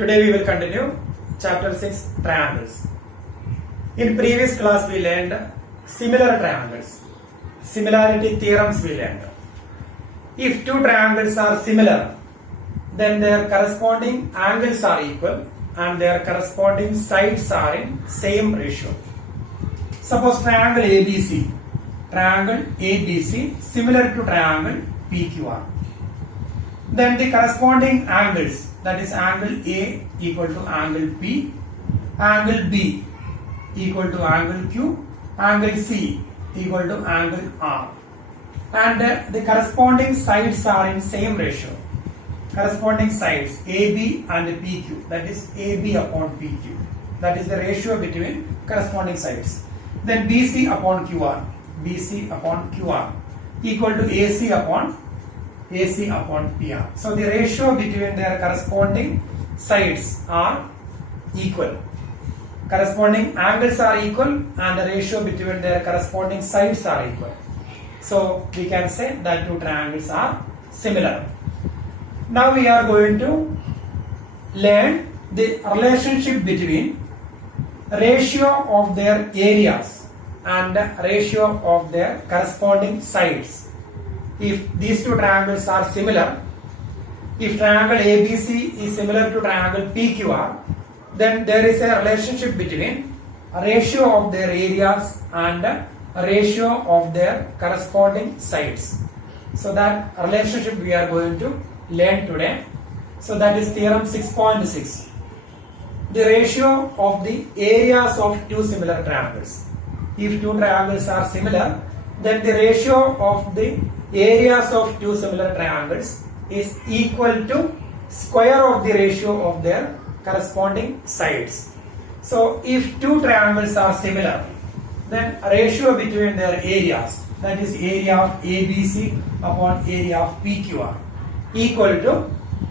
Today we will continue chapter 6 triangles. In previous class we learned similar triangles. Similarity theorems we learned. If two triangles are similar, then their corresponding angles are equal and their corresponding sides are in same ratio. Suppose triangle ABC similar to triangle PQR. Then the corresponding angles, that is angle A equal to angle P, angle B equal to angle Q, angle C equal to angle R, and the corresponding sides are in same ratio. Corresponding sides AB and PQ, that is AB upon PQ, that is the ratio between corresponding sides. Then BC upon QR equal to AC upon PR. So the ratio between their corresponding sides are equal. Corresponding angles are equal and the ratio between their corresponding sides are equal. So we can say that two triangles are similar. Now we are going to learn the relationship between ratio of their areas and ratio of their corresponding sides. If these two triangles are similar, if triangle ABC is similar to triangle PQR, then there is a relationship between a ratio of their areas and a ratio of their corresponding sides. So that relationship we are going to learn today. So that is theorem 6.6. The ratio of the areas of two similar triangles. If two triangles are similar, then the ratio of the areas of two similar triangles is equal to square of the ratio of their corresponding sides. So if two triangles are similar, then ratio between their areas, that is area of ABC upon area of PQR, equal to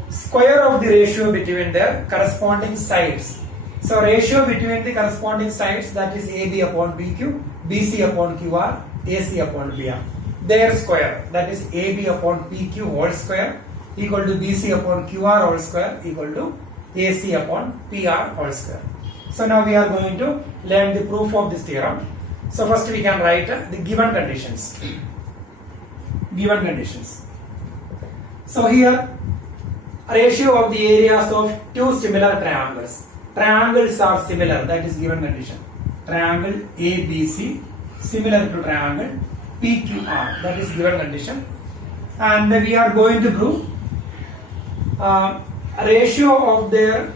square of the ratio between their corresponding sides. So ratio between the corresponding sides, that is AB upon PQ, BC upon QR, AC upon PR. Their square, that is AB upon PQ whole square equal to BC upon QR whole square equal to AC upon PR whole square. So now we are going to learn the proof of this theorem. So first we can write the given conditions. Given conditions. So here ratio of the areas of two similar triangles. Triangles are similar, that is given condition. Triangle ABC similar to triangle PQR, that is given condition, and we are going to prove ratio of the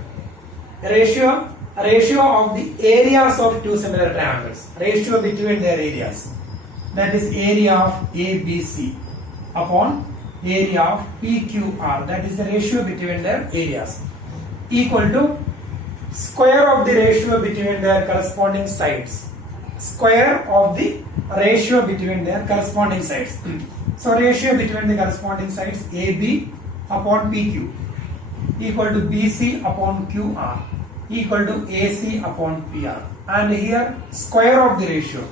areas of two similar triangles, ratio between their areas, that is area of ABC upon area of PQR, that is the ratio between their areas, equal to square of the ratio between their corresponding sides. Square of the ratio between their corresponding sides. So ratio between the corresponding sides AB upon PQ equal to BC upon QR equal to AC upon PR, and here square of the ratio,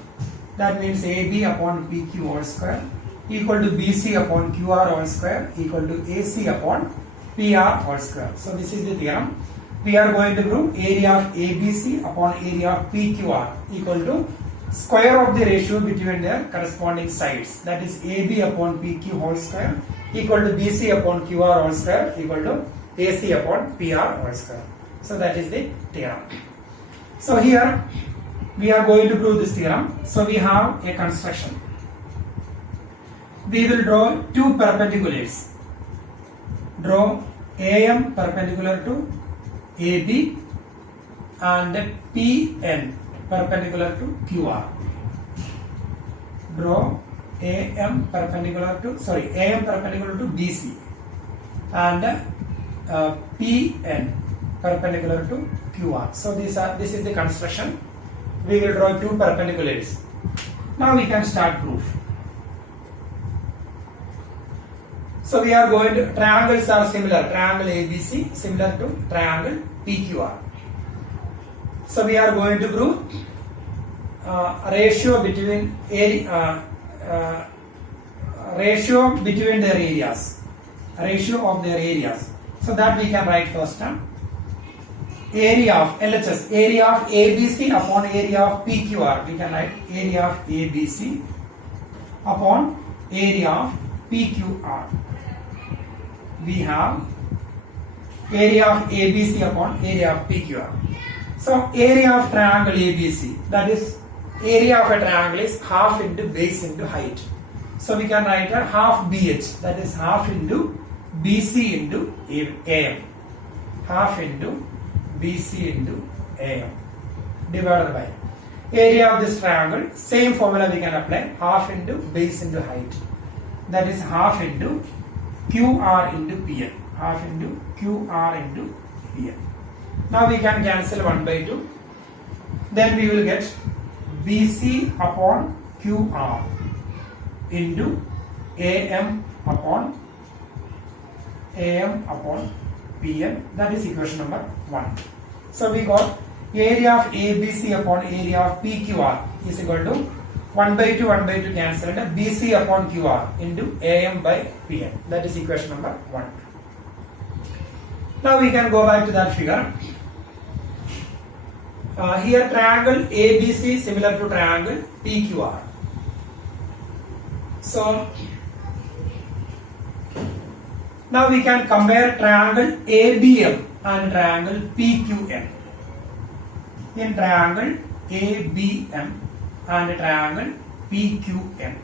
that means AB upon PQ whole square equal to BC upon QR whole square equal to AC upon PR whole square. So this is the theorem. We are going to prove area of ABC upon area of PQR equal to square of the ratio between their corresponding sides, that is AB upon PQ whole square equal to BC upon QR whole square equal to AC upon PR whole square. So that is the theorem. So here we are going to prove this theorem. So we have a construction. We will draw two perpendiculars. Draw AM perpendicular to AB and PN perpendicular to QR. Draw AM perpendicular to BC and PN perpendicular to QR. So this is the construction. We will draw two perpendiculars. Now we can start proof. So we are going to, triangles are similar. Triangle ABC similar to triangle PQR. So we are going to prove ratio between ratio of their areas. So that we can write first term. area of LHS, area of ABC upon area of PQR. We can write area of ABC upon area of PQR. We have area of ABC upon area of PQR. So area of triangle ABC, that is area of a triangle is half into base into height. So we can write a half BH, that is half into BC into AM. Half into BC into AM divided by area of this triangle. Same formula we can apply, half into base into height, that is half into QR into PN. Half into QR into PN. Now we can cancel 1 by 2. Then we will get BC upon QR into AM upon PN. That is equation number 1. So we got area of ABC upon area of PQR is equal to 1 by 2 cancelled, BC upon QR into AM by PN. That is equation number 1. Now we can go back to that figure. Here triangle ABC similar to triangle PQR. So now we can compare triangle ABM and triangle PQM. In triangle ABM and triangle PQM.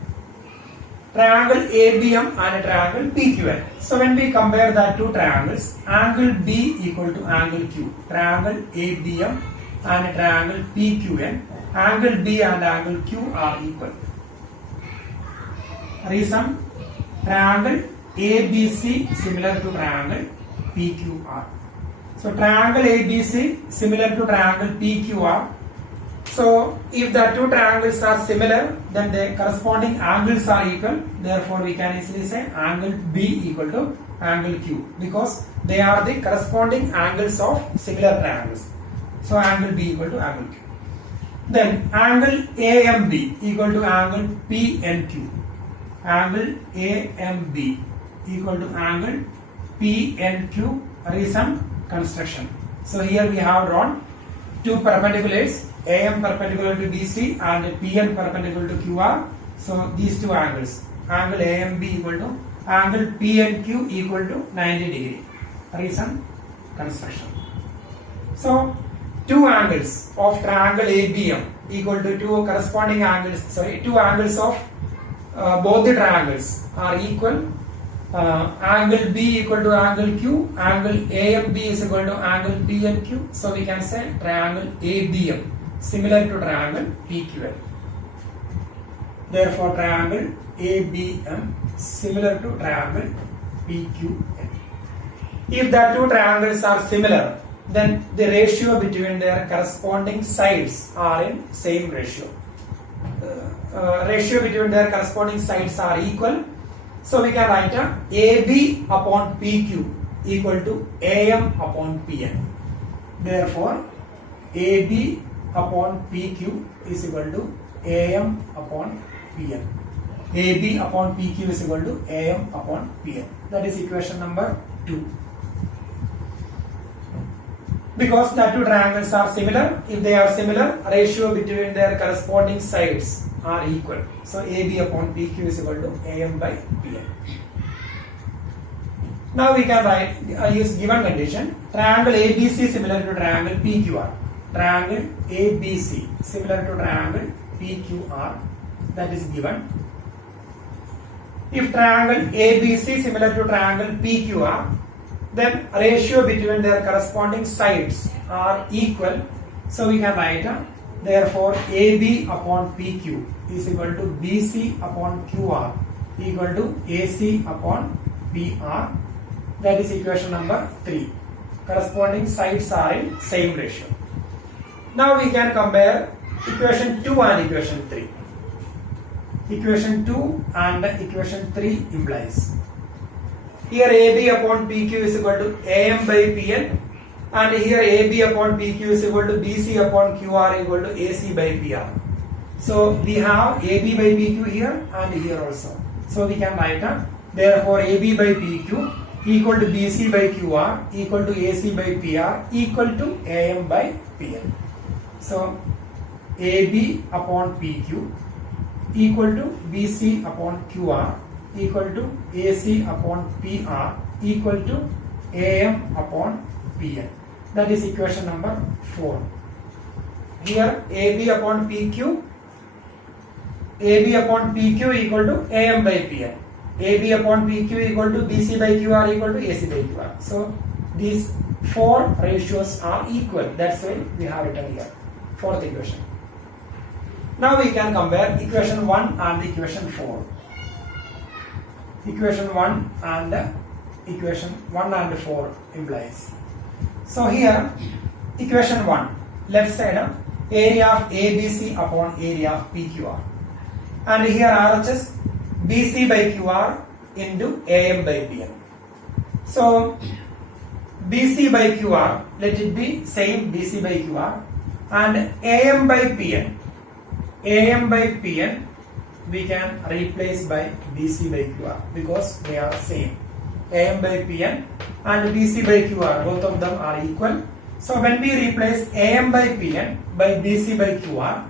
Triangle ABM and triangle PQM. So when we compare the two triangles, angle B equal to angle Q. Triangle ABM and triangle PQM, angle B and angle Q are equal. Reason, triangle ABC similar to triangle PQR. So triangle ABC similar to triangle PQR. So if the two triangles are similar, then the corresponding angles are equal. Therefore we can easily say angle B equal to angle Q, because they are the corresponding angles of similar triangles. So angle B equal to angle Q. Then angle AMB equal to angle PNQ. Angle AMB equal to angle PNQ. Reason, construction. So here we have drawn two perpendiculars, AM perpendicular to BC and PN perpendicular to QR. So these two angles, angle AMB equal to angle PNQ equal to 90 degree. Reason, construction. So two angles of triangle ABM equal to two corresponding angles, two angles of both the triangles are equal. Angle B equal to angle Q, angle AMB is equal to angle PNQ. So we can say triangle ABM similar to triangle PQM. Therefore triangle ABM similar to triangle PQM. If the two triangles are similar, then the ratio between their corresponding sides are in same ratio. Ratio between their corresponding sides are equal. So we can write AB upon PQ equal to AM upon PN. Therefore AB upon PQ is equal to AM upon PN. AB upon PQ is equal to AM upon PN. That is equation number 2. Because the two triangles are similar, if they are similar, ratio between their corresponding sides are equal. So AB upon PQ is equal to AM by PN. Now we can write, use given condition, triangle ABC similar to triangle PQR. Triangle ABC similar to triangle PQR, that is given. If triangle ABC similar to triangle PQR, then ratio between their corresponding sides are equal. So we can write therefore AB upon PQ is equal to BC upon QR equal to AC upon PR. That is equation number 3. Corresponding sides are in same ratio. Now we can compare equation 2 and equation 3. Equation 2 and equation 3 implies here AB upon PQ is equal to AM by PN, and here AB upon PQ is equal to BC upon QR equal to AC by PR. So we have AB by PQ here and here also. So we can write therefore AB by PQ equal to BC by QR equal to AC by PR equal to AM by PN. So AB upon PQ equal to BC upon QR equal to AC upon PR equal to AM upon PN. That is equation number 4. Here AB upon PQ equal to AM by PN. AB upon PQ equal to BC by QR equal to AC by QR. So these 4 ratios are equal. That's why we have written here. Fourth equation. Now we can compare equation 1 and equation 4. Equation 1 and equation 1 and 4 implies. So here equation 1, left side area of ABC upon area of PQR. And here RHS BC by QR into AM by PN. So BC by QR, let it be same BC by QR, and AM by PN. AM by PN we can replace by BC by QR because they are same. AM by PN and BC by QR, both of them are equal. So when we replace AM by PN by BC by QR,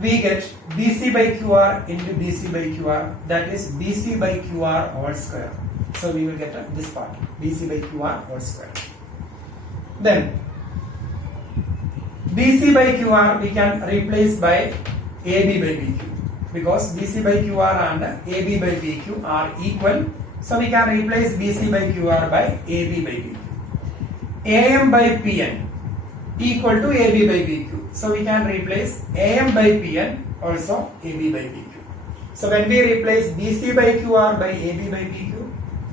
we get BC by QR into BC by QR, that is BC by QR whole square. So we will get this part, BC by QR whole square. Then BC by QR we can replace by AB by BQ because BC by QR and AB by BQ are equal. So we can replace BC by QR by AB by BQ. AM by PN equal to AB by BQ. So we can replace AM by PN also AB by BQ. So when we replace BC by QR by AB by BQ,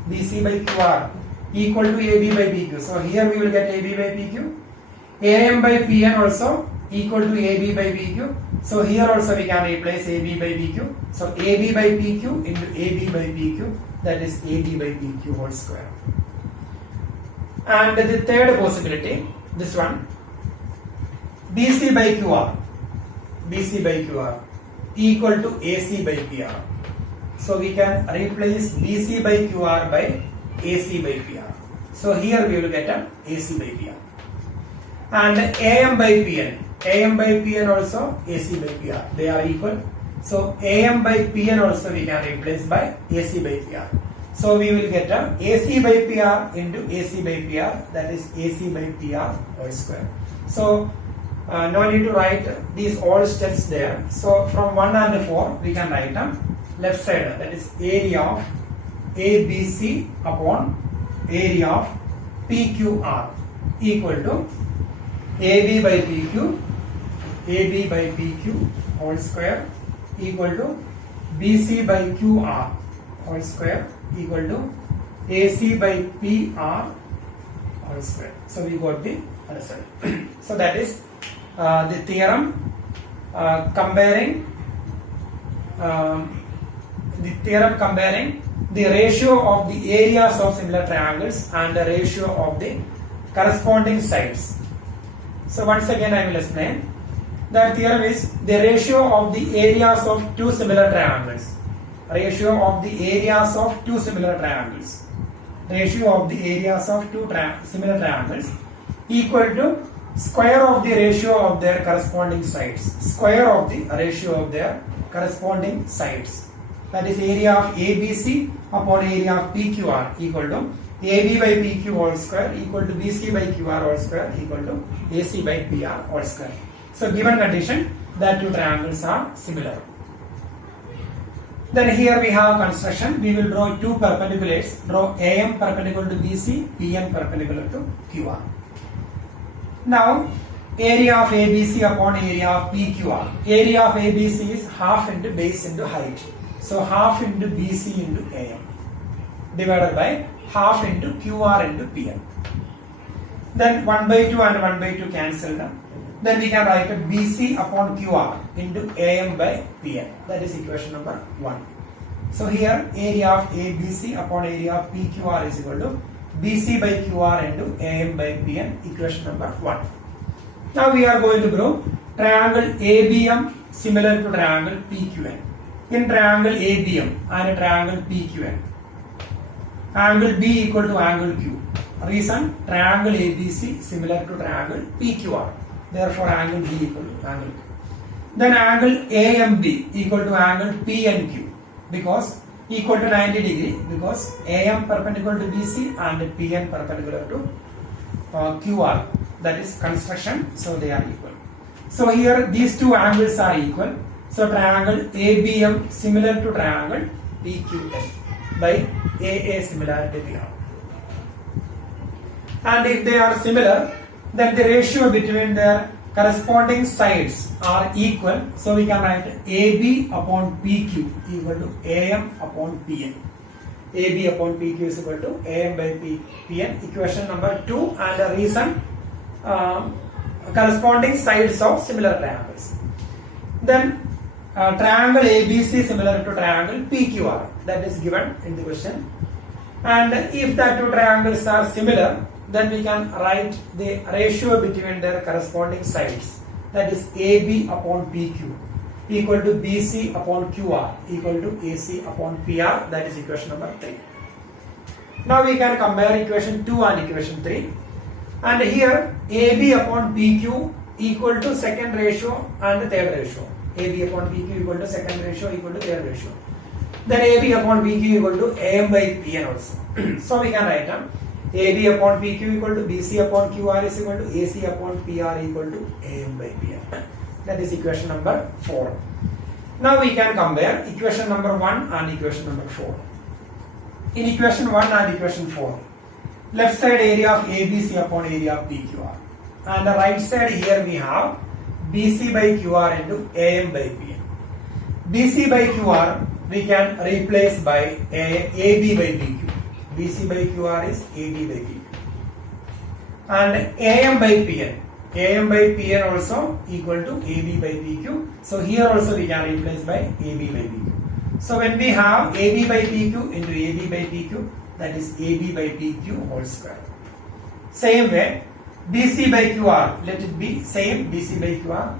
BC by QR equal to AB by BQ. So here we will get AB by BQ. AM by PN also equal to AB by BQ. So here also we can replace AB by BQ. So AB by PQ into AB by BQ, that is AB by BQ whole square. And the third possibility, this one, BC by QR equal to AC by PR. So we can replace BC by QR by AC by PR. So here we will get an AC by PR. And AM by PN also AC by PR. They are equal. So AM by PN also we can replace by AC by PR. So we will get a AC by PR into AC by PR, that is AC by PR whole square. So no need to write these all steps there. So from 1 and 4 we can write left side, that is area of ABC upon area of PQR equal to AB by PQ whole square equal to BC by QR whole square equal to AC by PR whole square. So we got the result. So that is the theorem comparing the ratio of the areas of similar triangles and the ratio of the corresponding sides. So once again I will explain. The theorem is the ratio of the areas of two similar triangles. Ratio of the areas of two similar triangles. Ratio of the areas of two similar triangles equal to square of the ratio of their corresponding sides. Square of the ratio of their corresponding sides. That is area of ABC upon area of PQR equal to AB by PQ whole square equal to BC by QR whole square equal to AC by PR whole square. So given condition that two triangles are similar. Then here we have construction. We will draw two perpendiculars. Draw AM perpendicular to BC, PN perpendicular to QR. Now area of ABC upon area of PQR. Area of ABC is half into base into height. So half into BC into AM divided by half into QR into PN. Then 1 by 2 and 1 by 2 cancelled. Then we can write BC upon QR into AM by PN. That is equation number 1. So here area of ABC upon area of PQR is equal to BC by QR into AM by PN, equation number 1. Now we are going to prove triangle ABM similar to triangle PQN. In triangle ABM and triangle PQN, angle B equal to angle Q. Reason, triangle ABC similar to triangle PQR. Therefore, angle B equal to angle Q. Then angle AMB equal to angle PNQ because equal to 90 degree because AM perpendicular to BC and PN perpendicular to QR. That is construction, so they are equal. So here these two angles are equal. So triangle ABM similar to triangle PQN by AA similarity we have. And if they are similar, then the ratio between their corresponding sides are equal. So we can write AB upon PQ equal to AM upon PN. AB upon PQ is equal to AM by PN. Equation number 2, and the reason corresponding sides of similar triangles. Then triangle ABC similar to triangle PQR, that is given in the question. And if the two triangles are similar, then we can write the ratio between their corresponding sides, that is AB upon PQ equal to BC upon QR equal to AC upon PR, that is equation number 3. Now we can compare equation 2 and equation 3, and here AB upon PQ equal to second ratio and third ratio. AB upon PQ equal to second ratio equal to third ratio. Then AB upon PQ equal to AM by PN also. So we can write down AB upon PQ equal to BC upon QR is equal to AC upon PR equal to AM by PN. That is equation number 4. Now we can compare equation number 1 and equation number 4. In equation 1 and equation 4, left side area of ABC upon area of PQR, and the right side here we have BC by QR into AM by PN. BC by QR we can replace by AB by PQ. BC by QR is AB by PQ. And AM by PN. AM by PN also equal to AB by PQ. So here also we can replace by AB by PQ. So when we have AB by PQ into AB by PQ, that is AB by PQ whole square. Same way, BC by QR, let it be same BC by QR.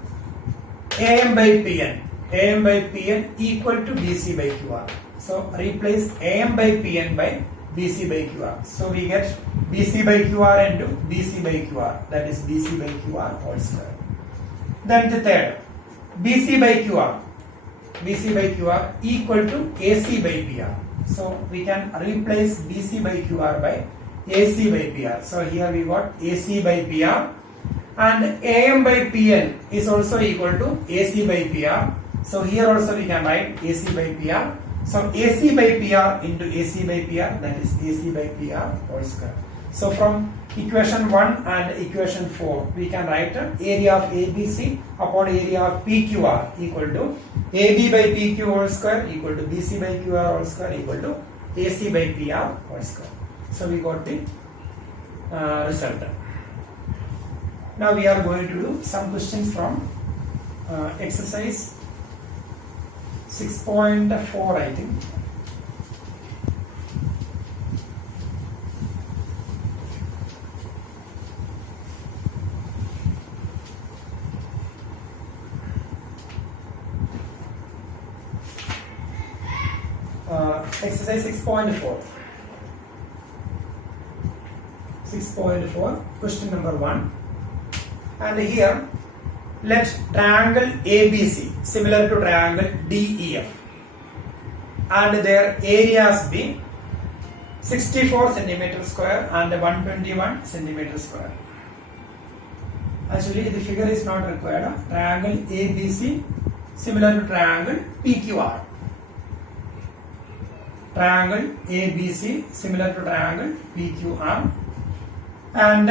AM by PN. AM by PN equal to BC by QR. So replace AM by PN by BC by QR. So we get BC by QR into BC by QR. That is BC by QR whole square. Then the third, BC by QR. BC by QR equal to AC by PR. So we can replace BC by QR by AC by PR. So here we got AC by PR, and AM by PN is also equal to AC by PR. So here also we can write AC by PR. So AC by PR into AC by PR, that is AC by PR whole square. So from equation 1 and equation 4, we can write area of ABC upon area of PQR equal to AB by PQ whole square equal to BC by QR whole square equal to AC by PR whole square. So we got the result. Now we are going to do some questions from exercise 6.4, I think. Exercise 6.4. 6.4, question number 1. And here, let triangle ABC similar to triangle DEF and their areas be 64 centimeter square and 121 centimeter square. Actually, the figure is not required. Triangle ABC similar to triangle PQR. Triangle ABC similar to triangle PQR, and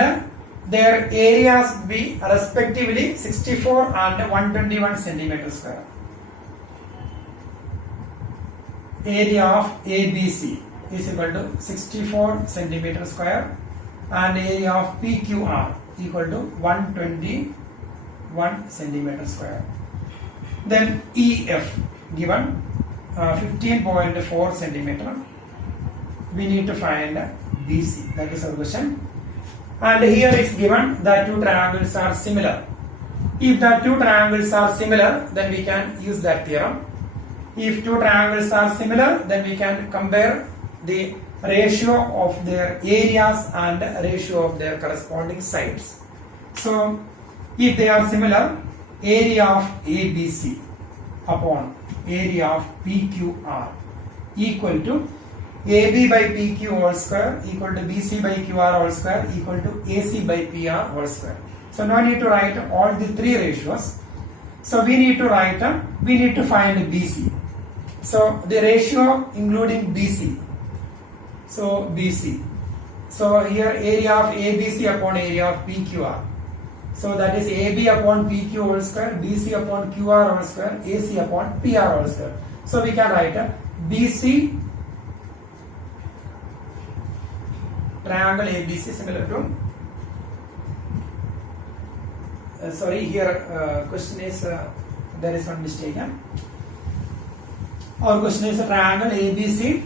their areas be respectively 64 and 121 centimeter square. Area of ABC is equal to 64 centimeter square and area of PQR equal to 121 centimeter square. Then EF given 15.4 centimeter. We need to find BC. That is our question. And here is given that two triangles are similar. If the two triangles are similar, then we can use that theorem. If two triangles are similar, then we can compare the ratio of their areas and ratio of their corresponding sides. So if they are similar, area of ABC upon area of PQR equal to AB by PQ whole square equal to BC by QR whole square equal to AC by PR whole square. So now I need to write all the three ratios. So we need to find BC. So the ratio including BC. So BC. So here area of ABC upon area of PQR. So that is AB upon PQ whole square, BC upon QR whole square, AC upon PR whole square. So we can write BC triangle ABC similar to sorry, here question is there is one mistake. Our question is a triangle ABC.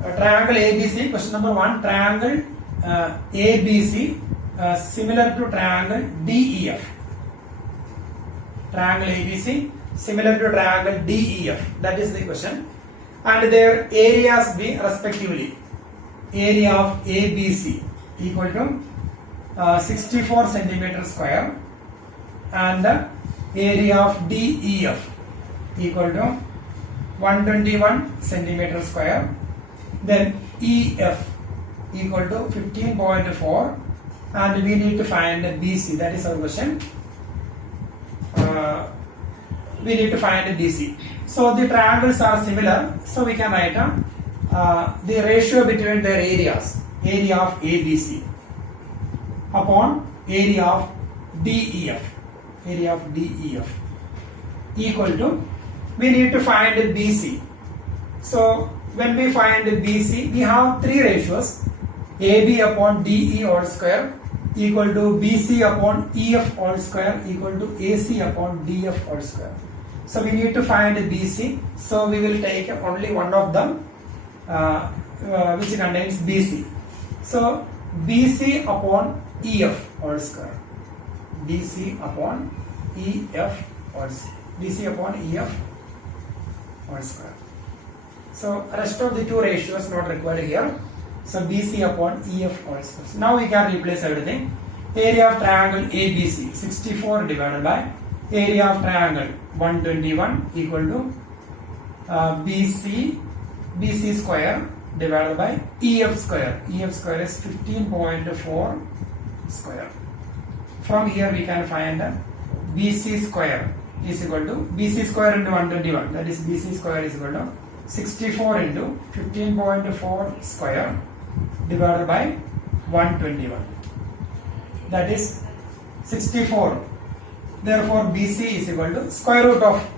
Triangle ABC, question number 1, triangle ABC similar to triangle DEF. Triangle ABC similar to triangle DEF. That is the question. And their areas be respectively. Area of ABC equal to 64 centimeter square and the area of DEF equal to 121 centimeter square. Then EF equal to 15.4 and we need to find BC. That is our question. We need to find BC. So the triangles are similar. So we can write the ratio between their areas. Area of ABC upon area of DEF. Area of DEF equal to, we need to find BC. So when we find BC, we have three ratios. AB upon DE whole square equal to BC upon EF whole square equal to AC upon DF whole square. So we need to find BC. So we will take only one of them which contains BC. So BC upon EF whole square. BC upon EF whole square. BC upon EF whole square. So rest of the two ratios not required here. So BC upon EF whole square. So now we can replace everything. Area of triangle ABC 64 divided by area of triangle 121 equal to BC square divided by EF square. EF square is 15.4 square. From here we can find BC square is equal to BC square into 121. That is BC square is equal to 64 into 15.4 square divided by 121. That is 64. Therefore BC is equal to square root of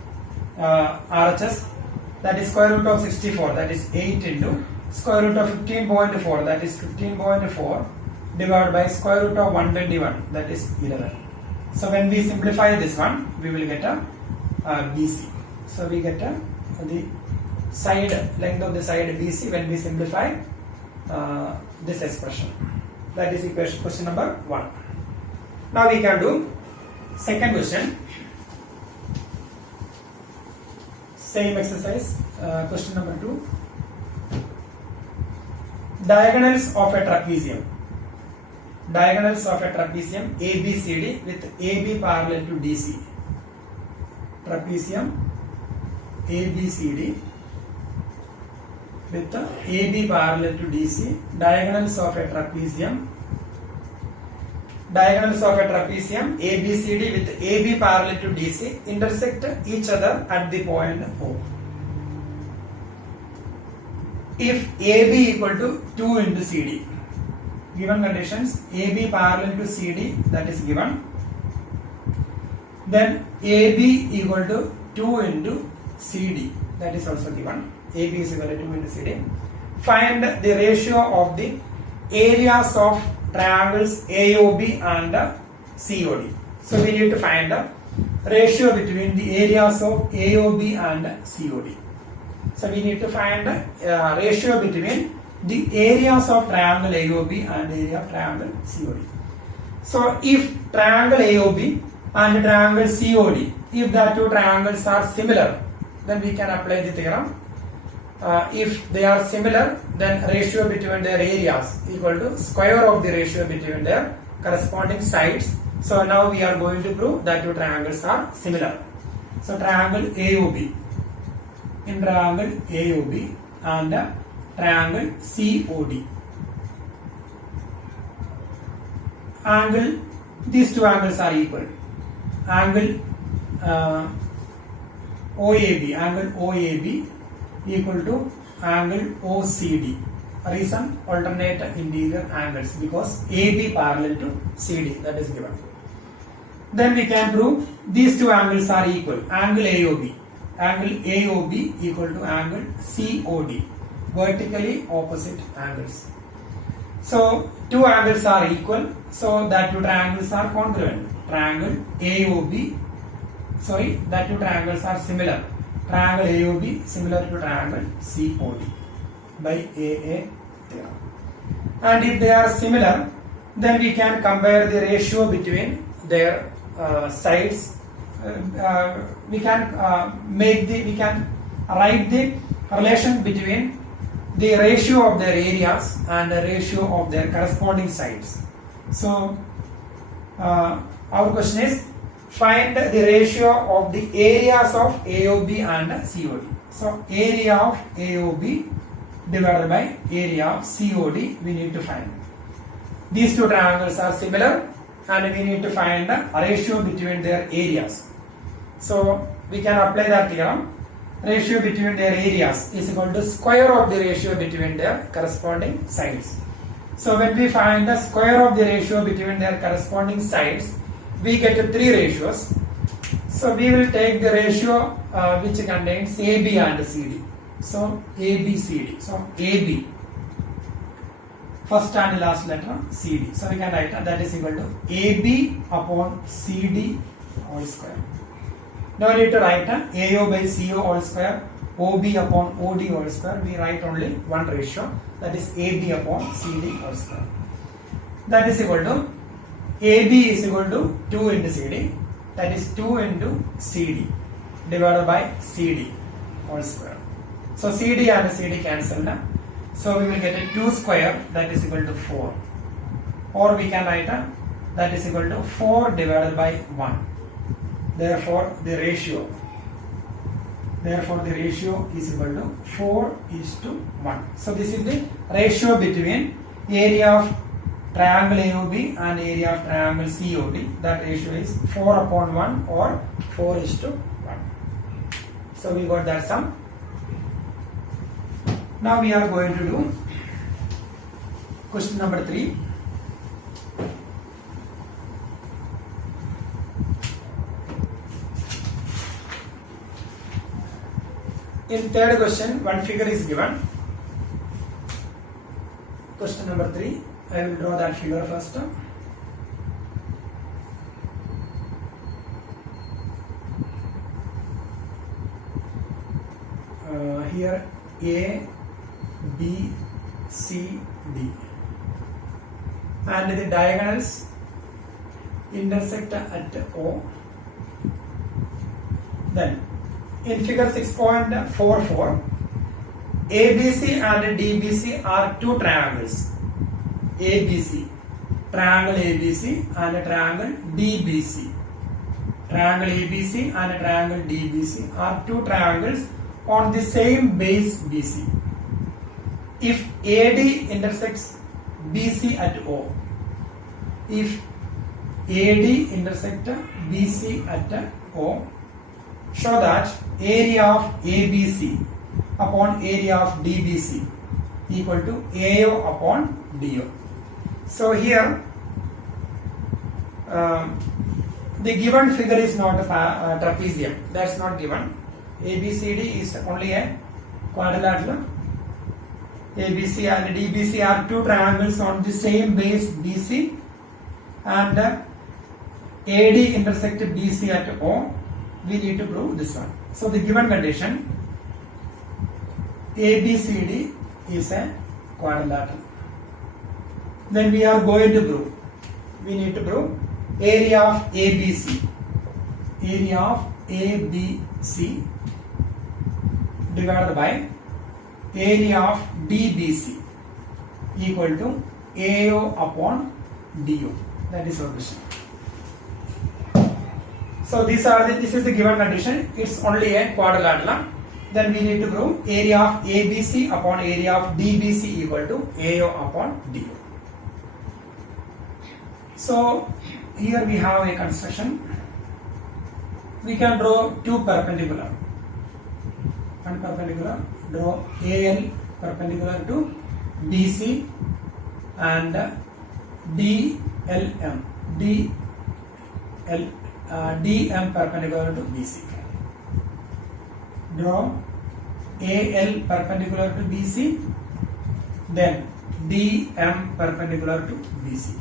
RHS, that is square root of 64, that is 8 into square root of 15.4, that is 15.4 divided by square root of 121, that is 11. So when we simplify this one, we will get a BC. So we get the side length of the side BC when we simplify this expression. That is equation question number 1. Now we can do second question. Same exercise, question number 2. Diagonals of a trapezium. Diagonals of a trapezium ABCD with AB parallel to DC. Trapezium ABCD with AB parallel to DC. Diagonals of a trapezium. Diagonals of a trapezium ABCD with AB parallel to DC intersect each other at the point O. If AB equal to 2 into CD, given conditions, AB parallel to CD, that is given, then AB equal to 2 into CD, that is also given. AB is equal to 2 into CD. Find the ratio of the areas of triangles AOB and COD. So we need to find the ratio between the areas of AOB and COD. So we need to find the ratio between the areas of triangle AOB and area of triangle COD. So if triangle AOB and triangle COD, if the two triangles are similar, then we can apply the theorem. If they are similar, then ratio between their areas equal to square of the ratio between their corresponding sides. So now we are going to prove that two triangles are similar. So triangle AOB, in triangle AOB and triangle COD. Angle, these two angles are equal. Angle OAB equal to angle OCD. Reason, alternate interior angles, because AB parallel to CD, that is given. Then we can prove these two angles are equal. Angle AOB equal to angle COD, vertically opposite angles. So two angles are equal, so that two triangles are congruent. Triangle AOB, that two triangles are similar. Triangle AOB similar to triangle COD by AA theorem. And if they are similar, then we can compare the ratio between their sides. We can write the relation between the ratio of their areas and the ratio of their corresponding sides. So our question is, find the ratio of the areas of AOB and COD. So area of AOB divided by area of COD we need to find. These two triangles are similar and we need to find the ratio between their areas. So we can apply that theorem. Ratio between their areas is equal to square of the ratio between their corresponding sides. So when we find the square of the ratio between their corresponding sides, we get to three ratios. So we will take the ratio which contains AB and CD. So ABCD. So AB, first and last letter CD. So we can write that is equal to AB upon CD whole square. No need to write AO by CO whole square, OB upon OD whole square. We write only one ratio, that is AB upon CD whole square. That is equal to AB is equal to 2 into CD, that is 2 into CD divided by CD whole square. So CD and CD cancel. So we will get a 2 square, that is equal to 4. Or we can write that is equal to 4 divided by 1. Therefore the ratio is equal to 4:1. So this is the ratio between area of triangle AOB and area of triangle COD. That ratio is 4/1 or 4:1. So we got that sum. Now we are going to do question number 3. In third question, one figure is given. Question number 3. I will draw that figure first. Here A, B, C, D. And the diagonals intersect at O. Then in figure 6.44, ABC and DBC are two triangles. ABC, triangle ABC and triangle DBC. Triangle ABC and triangle DBC are two triangles on the same base BC. If AD intersects BC at O, if AD intersects BC at O, show that area of ABC upon area of DBC equal to AO upon DO. So here the given figure is not a trapezium, that's not given. ABCD is only a quadrilateral. ABC and DBC are two triangles on the same base BC, and AD intersect BC at O. We need to prove this one. So the given condition, ABCD is a quadrilateral. Then we are going to prove, we need to prove area of ABC. Area of ABC divided by area of DBC equal to AO upon DO. That is our question. So this is the given condition. It's only a quadrilateral. Then we need to prove area of ABC upon area of DBC equal to AO upon DO. So here we have a construction. We can draw two perpendicular. One perpendicular, draw AL perpendicular to BC and DLM, DM perpendicular to BC. Draw AL perpendicular to BC, then DM perpendicular to BC.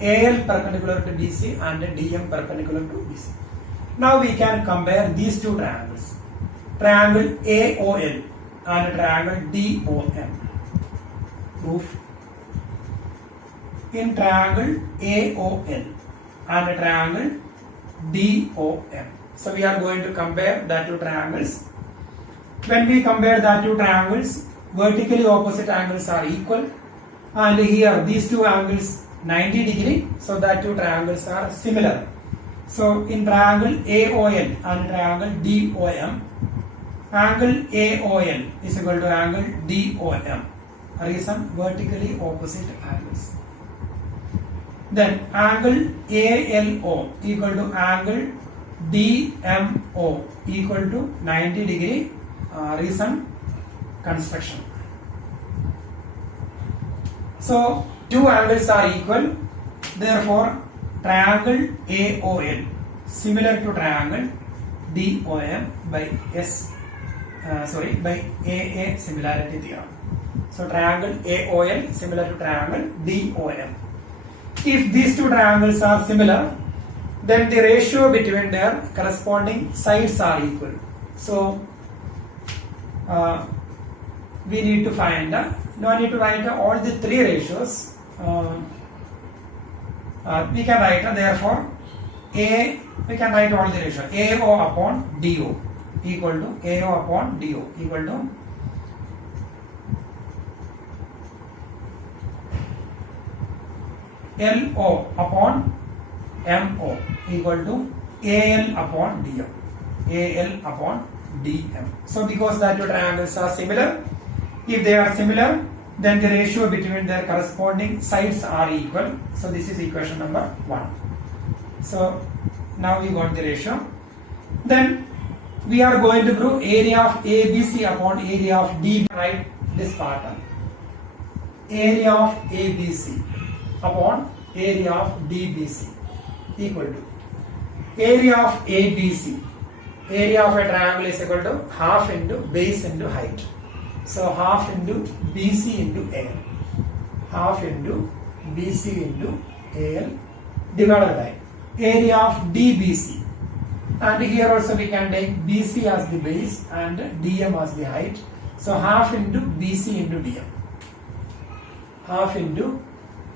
AL perpendicular to BC and DM perpendicular to BC. Now we can compare these two triangles. Triangle AOL and triangle DOM. Proof. In triangle AOL and triangle DOM. So we are going to compare the two triangles. When we compare the two triangles, vertically opposite angles are equal, and here these two angles 90 degree, so the two triangles are similar. So in triangle AOL and triangle DOM, angle AOL is equal to angle DOM. Reason, vertically opposite angles. Then angle ALO equal to angle DMO equal to 90 degree. Reason, construction. So two angles are equal, therefore triangle AOL similar to triangle DOM by by AA similarity theorem. So triangle AOL similar to triangle DOM. If these two triangles are similar, then the ratio between their corresponding sides are equal. So we need to find, now I need to write all the three ratios. We can write, therefore, we can write all the ratios. AO upon DO equal to AO upon DO equal to LO upon MO equal to AL upon DM. AL upon DM. So because the two triangles are similar, if they are similar, then the ratio between their corresponding sides are equal. So this is equation number 1. So now we got the ratio. Then we are going to prove area of ABC upon area of DB. Write this pattern. Area of ABC upon area of DBC equal to area of ABC. Area of a triangle is equal to half into base into height. So half into BC into AL. Half into BC into AL divided by area of DBC. And here also we can take BC as the base and DM as the height. So half into BC into DM. Half into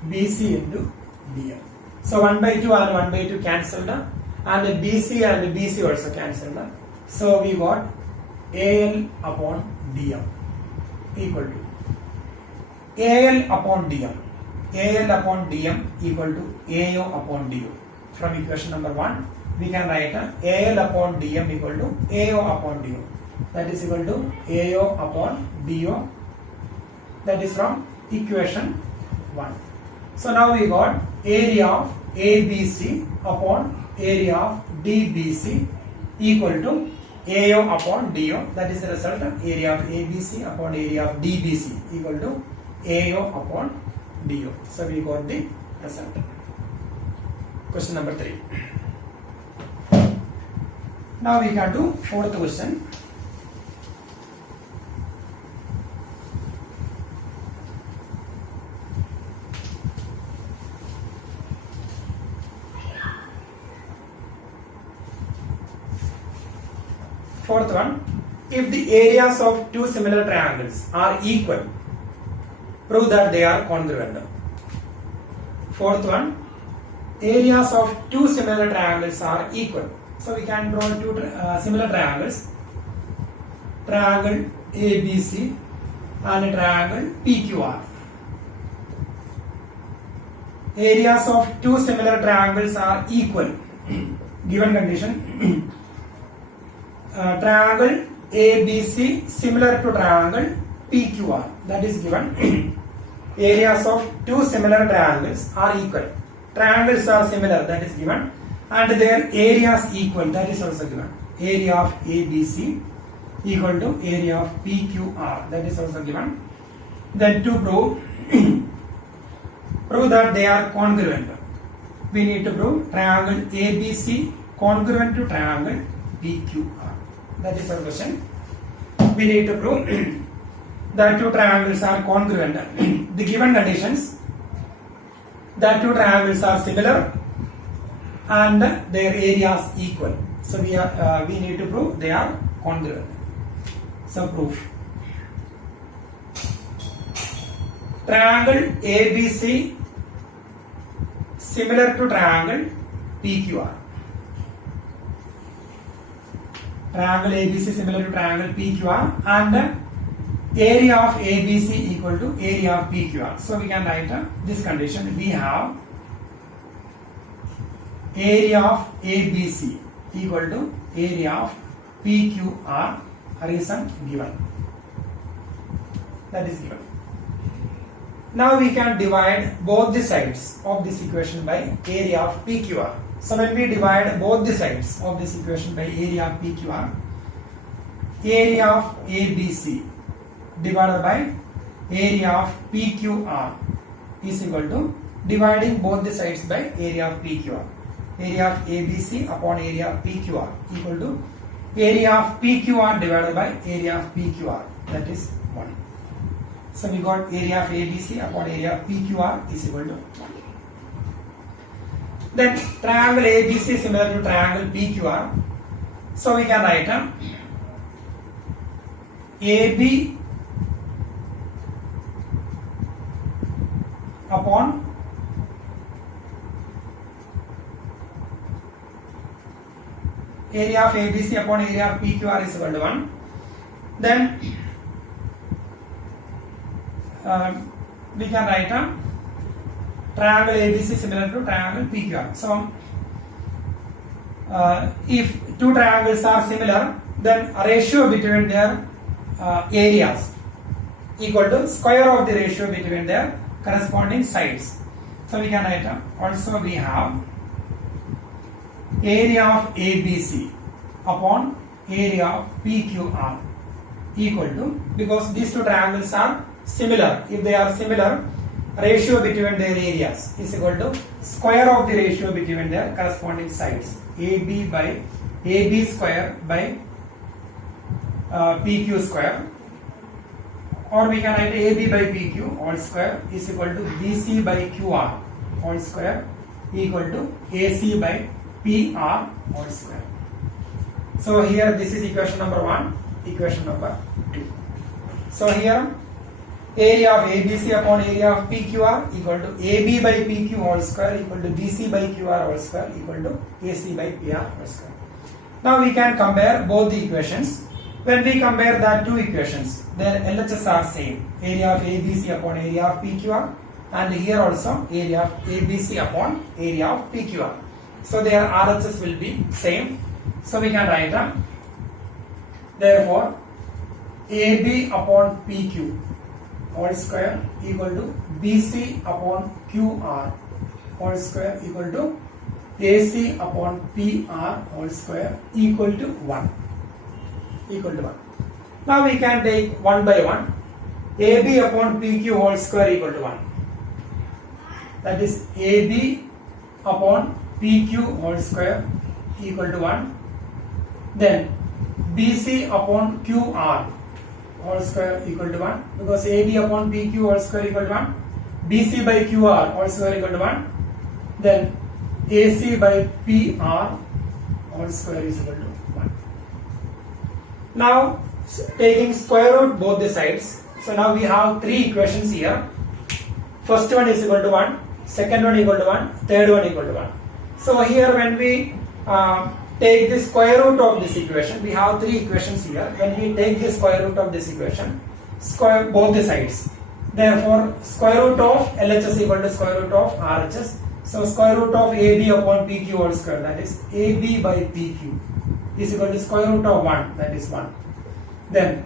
BC into DM. So 1 by 2 and 1 by 2 cancelled, and BC and BC also cancelled. So we got AL upon DM equal to AL upon DM. AL upon DM equal to AO upon DO. From equation number 1, we can write AL upon DM equal to AO upon DO. That is equal to AO upon DO. That is from equation 1. So now we got area of ABC upon area of DBC equal to AO upon DO. That is the result of area of ABC upon area of DBC equal to AO upon DO. So we got the result. Question number 3. Now we can do fourth question. Fourth one, if the areas of two similar triangles are equal, prove that they are congruent. Fourth one, areas of two similar triangles are equal. So we can draw two similar triangles. triangle ABC and triangle PQR. Areas of two similar triangles are equal. Given condition, triangle ABC similar to triangle PQR, that is given. Areas of two similar triangles are equal. Triangles are similar, that is given, and their areas equal, that is also given. Area of ABC equal to area of PQR, that is also given. Then to prove that they are congruent, we need to prove triangle ABC congruent to triangle PQR. That is our question. We need to prove that two triangles are congruent. The given conditions, that two triangles are similar and their areas equal. So we need to prove they are congruent. So proof. Triangle ABC similar to triangle PQR. Triangle ABC similar to triangle PQR and area of ABC equal to area of PQR. So we can write this condition. We have area of ABC equal to area of PQR. Reason given. That is given. Now we can divide both the sides of this equation by area of PQR. So when we divide both the sides of this equation by area of PQR, area of ABC divided by area of PQR is equal to dividing both the sides by area of PQR. Area of ABC upon area of PQR equal to area of PQR divided by area of PQR, that is 1. So we got area of ABC upon area of PQR is equal to 1. Then triangle ABC similar to triangle PQR. So we can write AB upon area of ABC upon area of PQR is equal to 1. Then we can write triangle ABC similar to triangle PQR. So if two triangles are similar, then a ratio between their areas equal to square of the ratio between their corresponding sides. So we can write also we have area of ABC upon area of PQR equal to, because these two triangles are similar. If they are similar, ratio between their areas is equal to square of the ratio between their corresponding sides. AB square by PQ square, or we can write AB by PQ all square is equal to BC by QR all square equal to AC by PR all square. So here this is equation number 1, equation number 2. So here area of ABC upon area of PQR equal to AB by PQ all square equal to BC by QR all square equal to AC by PR all square. Now we can compare both the equations. When we compare that two equations, their LHS are same. Area of ABC upon area of PQR, and here also area of ABC upon area of PQR. So their RHS will be same. So we can write therefore AB upon PQ all square equal to BC upon QR all square equal to AC upon PR all square equal to 1. Now we can take one by one. AB upon PQ whole square equal to 1. That is AB upon PQ whole square equal to 1. Then BC upon QR whole square equal to 1, because AB upon PQ whole square equal to 1. BC by QR whole square equal to 1. Then AC by PR whole square is equal to 1. Now taking square root both the sides. So now we have three equations here. First one is equal to 1, second one equal to 1, third one equal to 1. So here when we take the square root of this equation. We have three equations here. When we take the square root of this equation, square both the sides. Therefore, square root of LHS equal to square root of RHS. So, square root of AB upon PQ whole square, that is AB by PQ, is equal to square root of 1, that is 1. Then,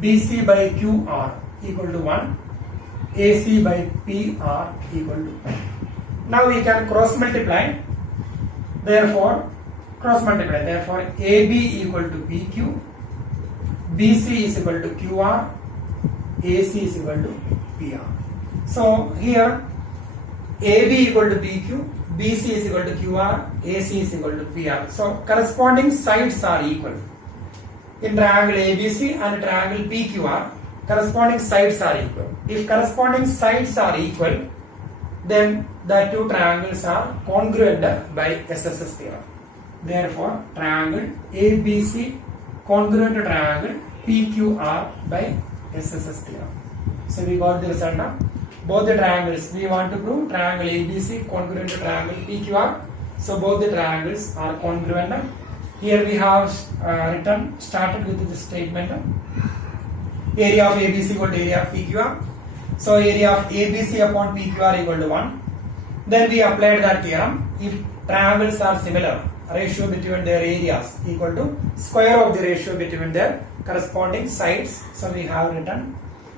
BC by QR equal to 1. AC by PR equal to 1. Now, we can cross multiply. Therefore, AB equal to PQ, BC is equal to QR, AC is equal to PR. So here AB equal to PQ, BC is equal to QR, AC is equal to PR. So corresponding sides are equal. In triangle ABC and triangle PQR, corresponding sides are equal. If corresponding sides are equal, then the two triangles are congruent by SSS theorem. Therefore, triangle ABC congruent to triangle PQR by SSS theorem. So we got the result now. Both the triangles, we want to prove triangle ABC congruent to triangle PQR. So both the triangles are congruent. Here we have started with the statement area of ABC equal to area of PQR. So area of ABC upon PQR equal to 1. Then we applied that theorem. If triangles are similar, ratio between their areas equal to square of the ratio between their corresponding sides. So we have written.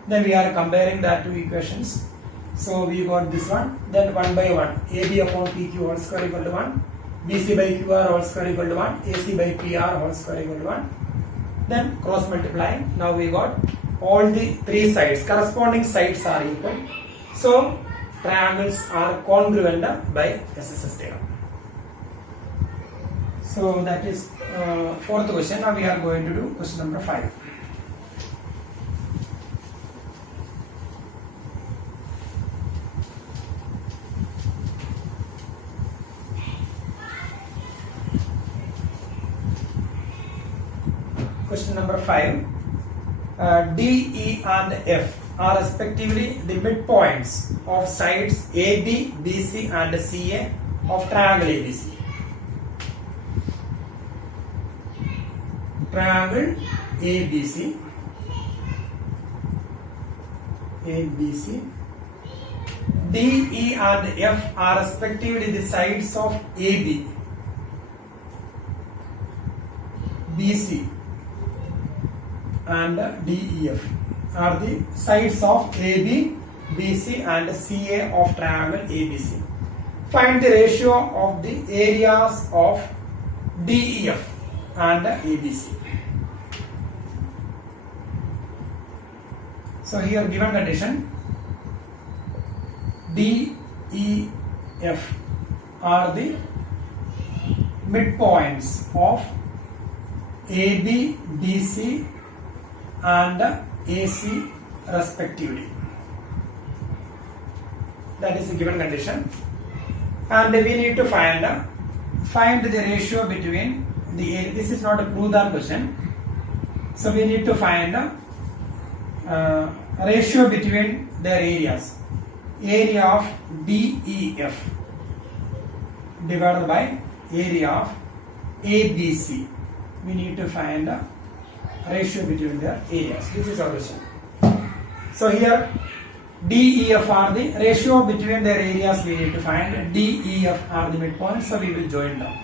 Then we are comparing that two equations. So we got this one. Then 1 by 1. AB upon PQ whole square equal to 1. BC by QR whole square equal to 1. AC by PR whole square equal to 1. Then cross multiplying. Now we got all the three sides. Corresponding sides are equal. So triangles are congruent by SSS theorem. So that is fourth question. Now we are going to do question number 5. Question number 5. D, E and F are respectively the midpoints of sides AB, BC and CA of triangle ABC. Triangle ABC, D, E and F are respectively the sides of AB, BC and DEF are the sides of AB, BC and CA of triangle ABC. Find the ratio of the areas of DEF and ABC. So here given condition, DEF are the midpoints of AB, BC and AC respectively. That is a given condition, and we need to find the ratio between the area. This is not a prove that question, so we need to find ratio between their areas. Area of DEF divided by area of ABC. We need to find a ratio between their areas. This is our question. So here DEF are the ratio between their areas we need to find. DEF are the midpoints, so we will join them.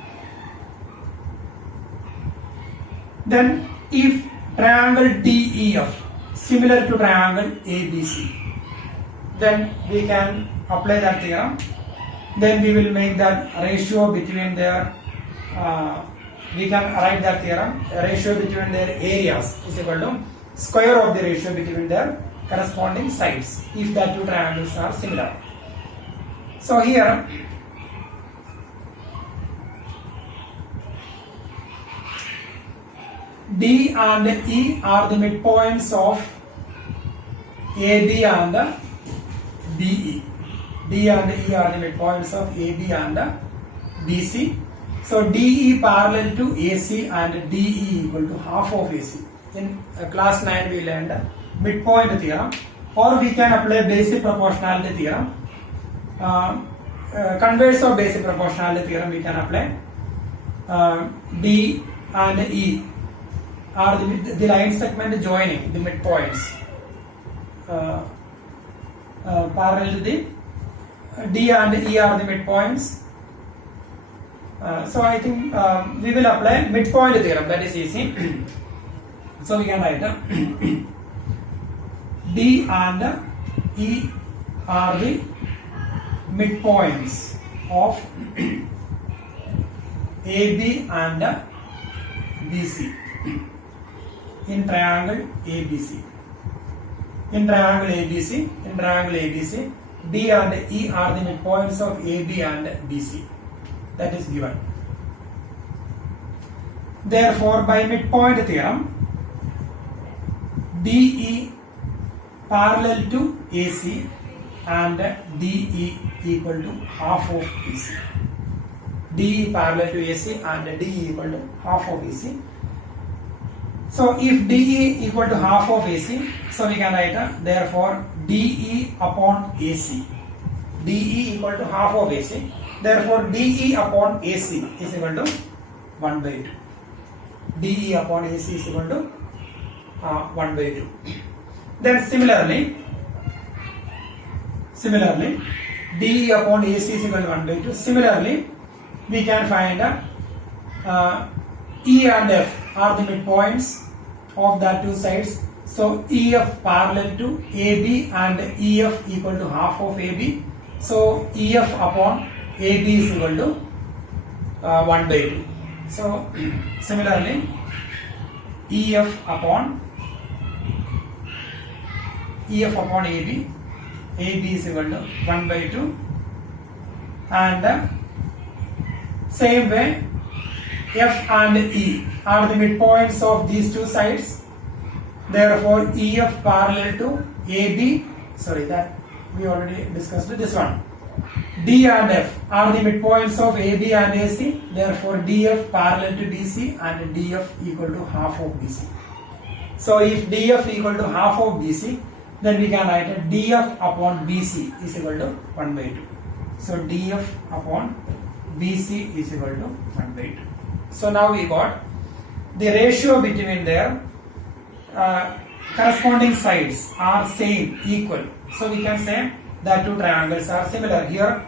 Then if triangle DEF similar to triangle ABC, then we can apply that theorem. Then we will make that ratio between their we can write that theorem. Ratio between their areas is equal to square of the ratio between their corresponding sides if the two triangles are similar. So here D and E are the midpoints of AB and BE. D and E are the midpoints of AB and BC. So DE parallel to AC and DE equal to half of AC. In class 9 we learned midpoint theorem, or we can apply basic proportionality theorem. Converse of basic proportionality theorem we can apply. D and E are the line segment joining the midpoints parallel to the D and E are the midpoints. So I think we will apply midpoint theorem, that is easy. So we can write D and E are the midpoints of AB and BC in triangle ABC. In triangle ABC, D and E are the midpoints of AB and BC. That is given. Therefore, by midpoint theorem, DE parallel to AC and DE equal to half of AC. DE parallel to AC and DE equal to half of AC. So if DE equal to half of AC, so we can write therefore DE upon AC. DE equal to half of AC. Therefore DE upon AC is equal to 1 by 2. DE upon AC is equal to 1 by 2. Then similarly DE upon AC is equal to 1 by 2. Similarly, we can find E and F are the midpoints of the two sides. So EF parallel to AB and EF equal to half of AB. So EF upon AB is equal to 1 by 2. So similarly, EF upon AB, AB is equal to 1 by 2, and same way F and E are the midpoints of these two sides. Therefore EF parallel to AB, sorry, that we already discussed this one. D and F are the midpoints of AB and AC. Therefore DF parallel to BC and DF equal to half of BC. So if DF equal to half of BC, then we can write a DF upon BC is equal to 1 by 2. So DF upon BC is equal to 1 by 2. So now we got the ratio between their corresponding sides are same, equal. So we can say that two triangles are similar. Here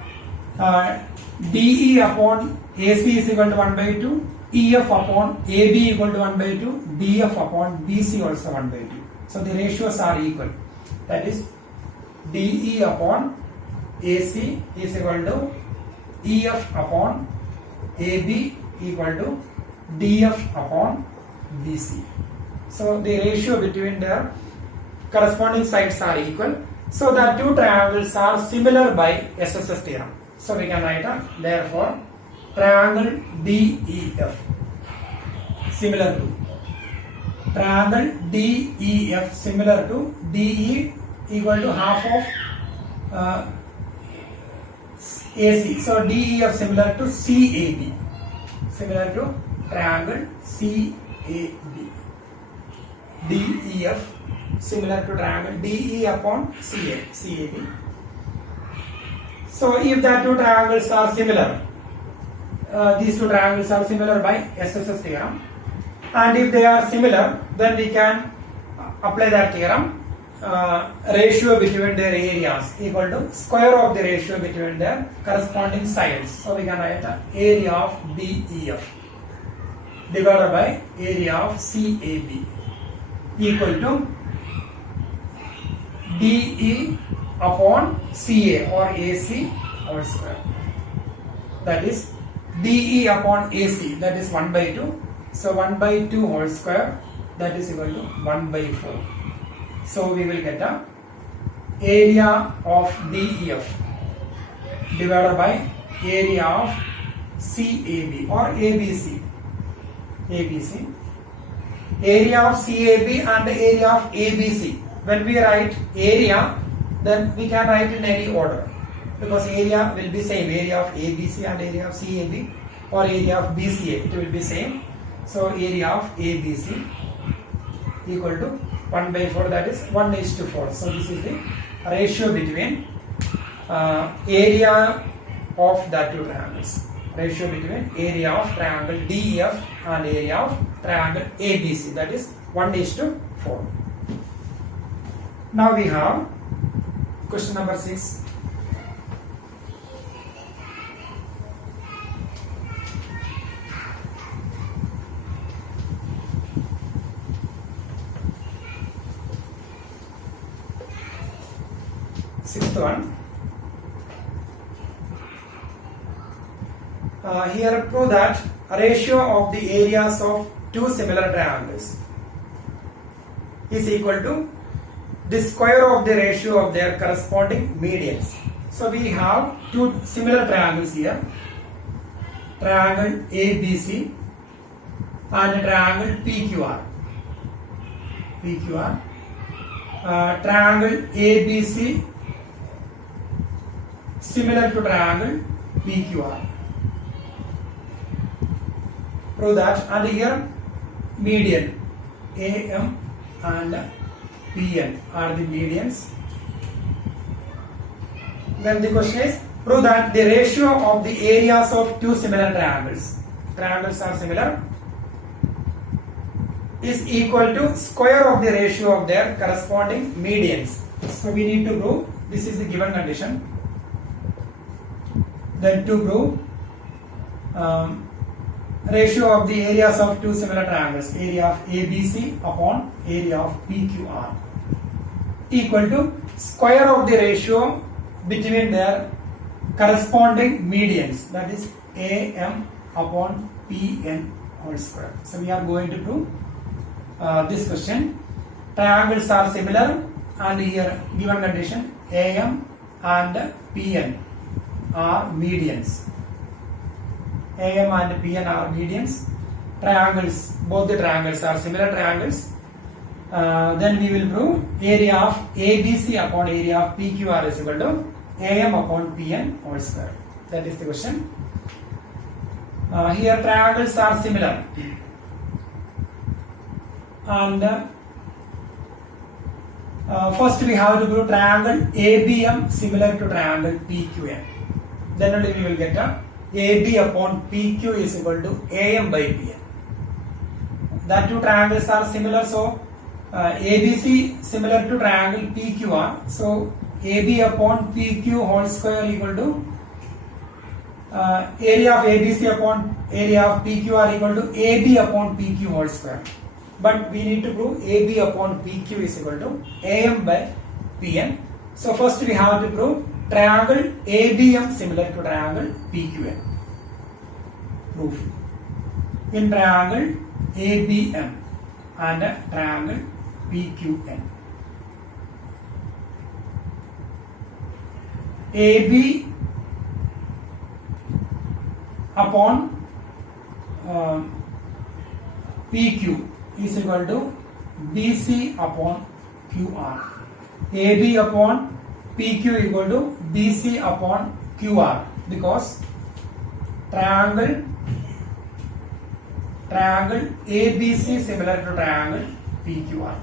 DE upon AC is equal to 1 by 2, EF upon AB equal to 1 by 2, DF upon BC also 1 by 2. So the ratios are equal. That is DE upon AC is equal to EF upon AB equal to DF upon BC. So the ratio between their corresponding sides are equal. So the two triangles are similar by SSS theorem. So we can write therefore triangle DEF similar to triangle DEF similar to DE equal to half of AC. So DEF similar to CAB, similar to triangle CAB. DEF similar to triangle DE upon CAB. So if the two triangles are similar, these two triangles are similar by SSS theorem, and if they are similar, then we can apply that theorem. Ratio between their areas equal to square of the ratio between their corresponding sides. So we can write the area of DEF divided by area of CAB equal to DE upon CA or AC whole square. That is DE upon AC, that is 1 by 2. So 1 by 2 whole square, that is equal to 1 by 4. So we will get a area of DEF divided by area of CAB or ABC. Area of CAB and area of ABC. When we write area, then we can write in any order, because area will be same, area of ABC and area of CAB or area of BCA, it will be same. So area of ABC equal to 1 by 4, that is 1:4. So this is the ratio between area of the two triangles. ratio between area of triangle DEF and area of triangle ABC, that is 1:4. Now we have question number 6. Sixth one. Here prove that a ratio of the areas of two similar triangles is equal to the square of the ratio of their corresponding medians. So we have two similar triangles here, triangle ABC and triangle PQR. Triangle ABC similar to triangle PQR. Prove that. And here median AM and PN are the medians. Then the question is, prove that the ratio of the areas of two similar triangles are similar, is equal to square of the ratio of their corresponding medians. So we need to prove, this is the given condition. Then to prove ratio of the areas of two similar triangles, area of ABC upon area of PQR, equal to square of the ratio between their corresponding medians, that is AM upon PN whole square. So we are going to prove this question. Triangles are similar, and here given condition AM and PN are medians. AM and PN are medians. Triangles, both the triangles are similar triangles. Then we will prove area of ABC upon area of PQR is equal to AM upon PN whole square. That is the question. Here triangles are similar, and first we have to prove triangle ABM similar to triangle PQN. Then only we will get a AB upon PQ is equal to AM by PN. That two triangles are similar, so ABC similar to triangle PQR. So AB upon PQ whole square equal to area of ABC upon area of PQR equal to AB upon PQ whole square. But we need to prove AB upon PQ is equal to AM by PN. So first we have to prove triangle ABM similar to triangle PQN. Proof. In triangle ABM and triangle PQN, AB upon PQ is equal to BC upon QR. AB upon PQ equal to BC upon QR, because triangle ABC similar to triangle PQR.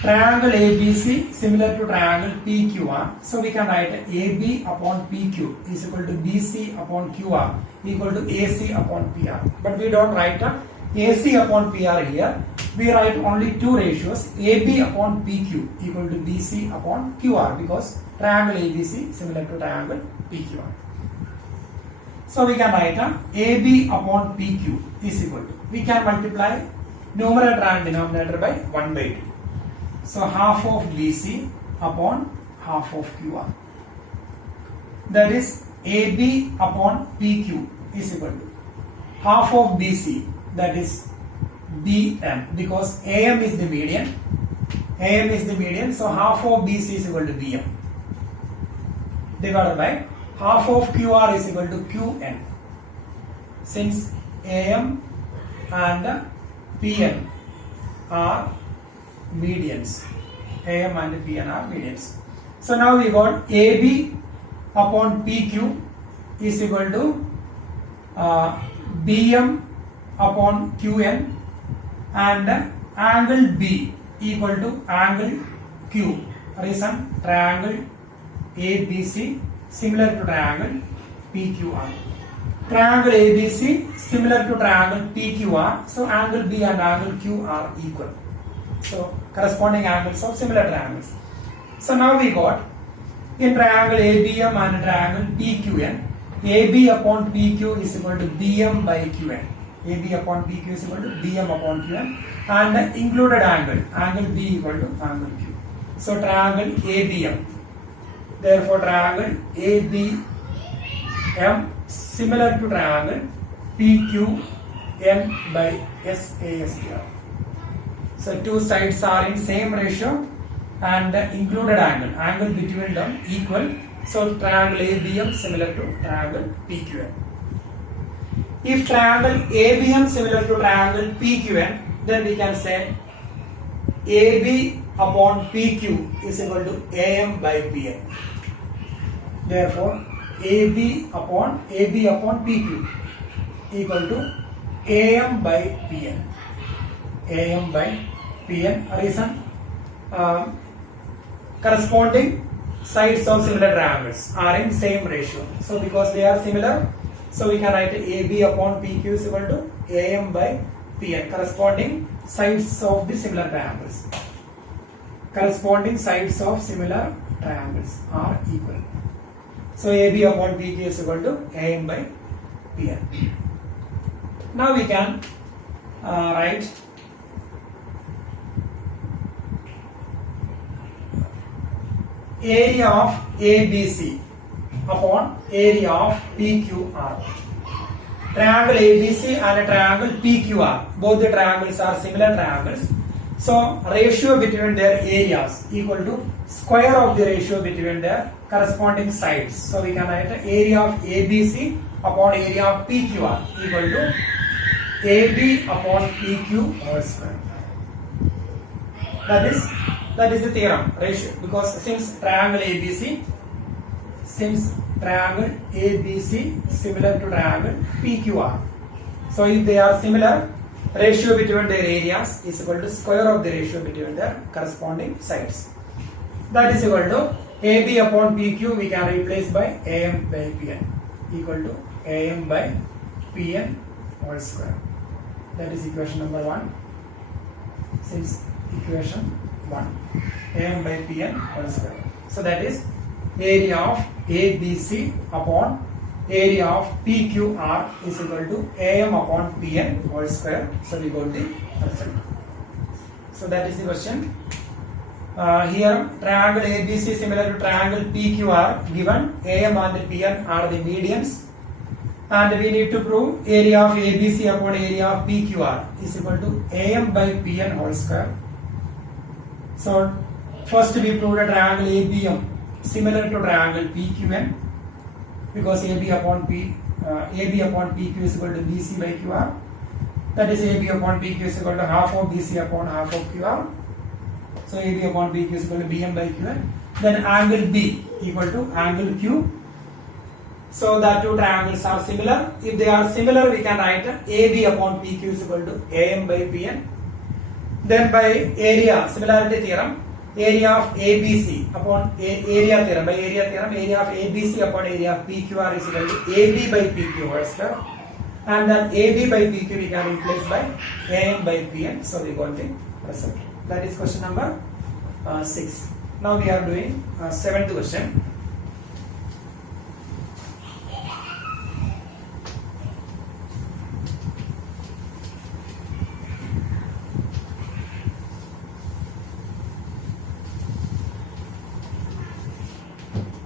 Triangle ABC similar to triangle PQR. So we can write AB upon PQ is equal to BC upon QR equal to AC upon PR. But we don't write a AC upon PR here. We write only two ratios, AB upon PQ equal to BC upon QR, because triangle ABC similar to triangle PQR. So we can write a AB upon PQ is equal to, we can multiply numerator and denominator by 1 by 2. So half of BC upon half of QR. That is AB upon PQ is equal to half of BC, that is BM, because AM is the median. AM is the median, so half of BC is equal to BM divided by half of QR is equal to QN. Since AM and PN are medians, AM and PN are medians. So now we got AB upon PQ is equal to BM upon QN, and angle B equal to angle Q. Reason, triangle ABC similar to triangle PQR. triangle ABC similar to triangle PQR. So angle B and angle Q are equal. So corresponding angles of similar triangles. So now we got in triangle ABM and triangle PQN, AB upon PQ is equal to BM by QN. AB upon PQ is equal to BM upon QN, and the included angle B equal to angle Q. So triangle ABM. Therefore triangle ABM similar to triangle PQN by SASTR. So two sides are in same ratio and the included angle between them equal. So triangle ABM similar to triangle PQN. If triangle ABM similar to triangle PQN, then we can say AB upon PQ is equal to AM by PN. Therefore, AB upon PQ equal to AM by PN. AM by PN. Reason, corresponding sides of similar triangles are in same ratio. So because they are similar, so we can write AB upon PQ is equal to AM by PN. Corresponding sides of the similar triangles. Corresponding sides of similar triangles are equal. So AB upon PQ is equal to AM by PN. Now we can write area of ABC upon area of PQR. Triangle ABC and triangle PQR, both the triangles are similar triangles. So ratio between their areas equal to square of the ratio between their corresponding sides. So we can write the area of ABC upon area of PQR equal to AB upon PQ whole square. That is the theorem ratio, because since triangle ABC similar to triangle PQR. So if they are similar, ratio between their areas is equal to square of the ratio between their corresponding sides. That is equal to AB upon PQ we can replace by AM by PN equal to AM by PN whole square. That is equation number 1. Since equation 1, AM by PN whole square. So that is area of ABC upon area of PQR is equal to AM upon PN whole square. So we got the result. So that is the question. Here triangle ABC similar to triangle PQR given. AM and PN are the medians, and we need to prove area of ABC upon area of PQR is equal to AM by PN whole square. So first we proved a triangle ABM similar to triangle PQN, because AB upon PQ is equal to BC by QR. That is AB upon PQ is equal to half of BC upon half of QR. So AB upon PQ is equal to BM by QN. Then angle B equal to angle Q. So the two triangles are similar. If they are similar, we can write AB upon PQ is equal to AM by PN. Then by area, similarity theorem, area of ABC upon area theorem, by area theorem, area of ABC upon area of PQR is equal to AB by PQ whole square. And then AB by PQ we can replace by AM by PN. So we got the result. That is question number 6. Now we are doing 7th question.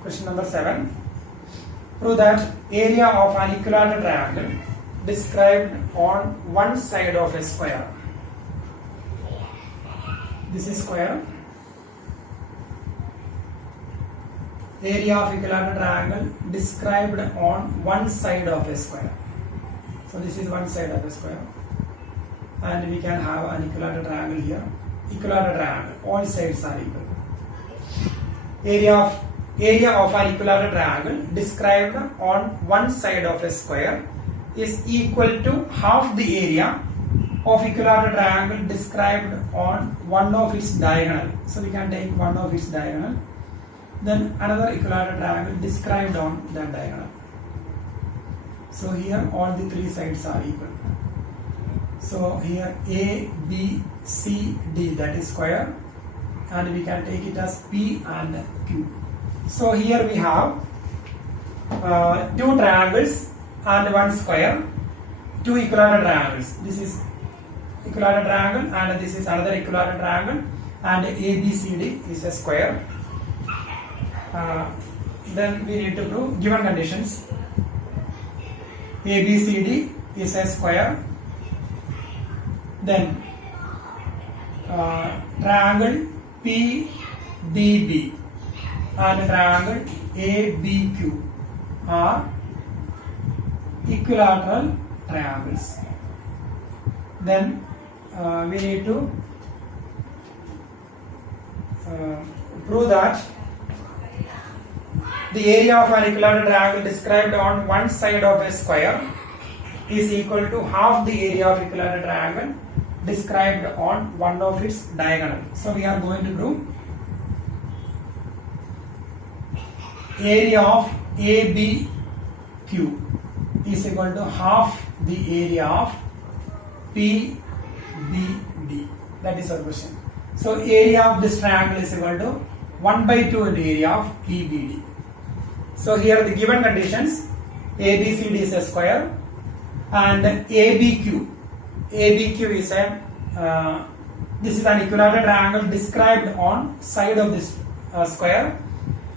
Question number 7. Prove that area of an equilateral triangle described on one side of a square. This is square. Area of equilateral triangle described on one side of a square. So this is one side of a square, and we can have an equilateral triangle here. Equilateral triangle, all sides are equal. Area of an equilateral triangle described on one side of a square is equal to half the area of equilateral triangle described on one of its diagonal. So we can take one of its diagonal, then another equilateral triangle described on that diagonal. So here all the three sides are equal. So here A, B, C, D, that is square, and we can take it as P and Q. So here we have two triangles and one square, two equilateral triangles. This is equilateral triangle and this is another equilateral triangle, and ABCD is a square. Then we need to prove given conditions. ABCD is a square. Then triangle PDB and triangle ABQ are equilateral triangles. Then we need to prove that the area of an equilateral triangle described on one side of a square is equal to half the area of equilateral triangle described on one of its diagonal. So we are going to prove area of ABQ is equal to half the area of PBD. That is our question. So area of this triangle is equal to 1 by 2 into area of PBD. So here the given conditions, ABCD is a square and ABQ is a this is an equilateral triangle described on side of this square,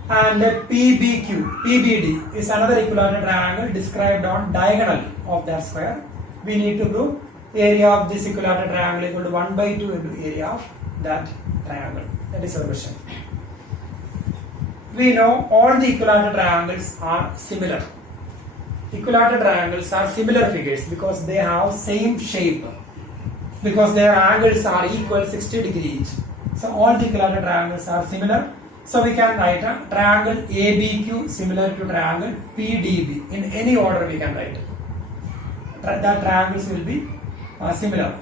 and PBD is another equilateral triangle described on diagonal of that square. We need to prove area of this equilateral triangle equal to 1 by 2 into area of that triangle. That is our question. We know all the equilateral triangles are similar. Equilateral triangles are similar figures because they have same shape, because their angles are equal 60 degrees each. So all the equilateral triangles are similar. So we can write a triangle ABQ similar to triangle PDB. In any order we can write it. That triangles will be similar.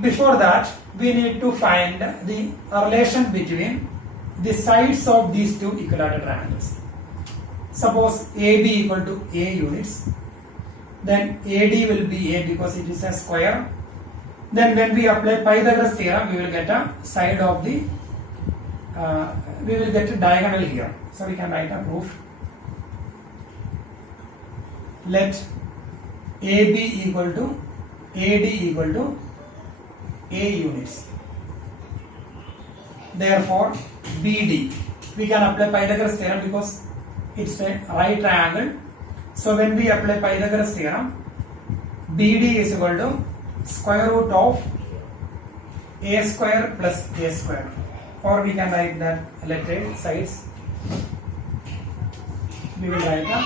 Before that, we need to find the relation between the sides of these two equilateral triangles. Suppose AB equal to A units, then AD will be A because it is a square. Then when we apply Pythagoras theorem, we will get a side of the we will get a diagonal here. So we can write a proof. Let AB equal to AD equal to A units. Therefore, BD, we can apply Pythagoras theorem because it's a right triangle. So when we apply Pythagoras theorem, BD is equal to square root of A square plus A square. Or we can write that lettered sides. We will write a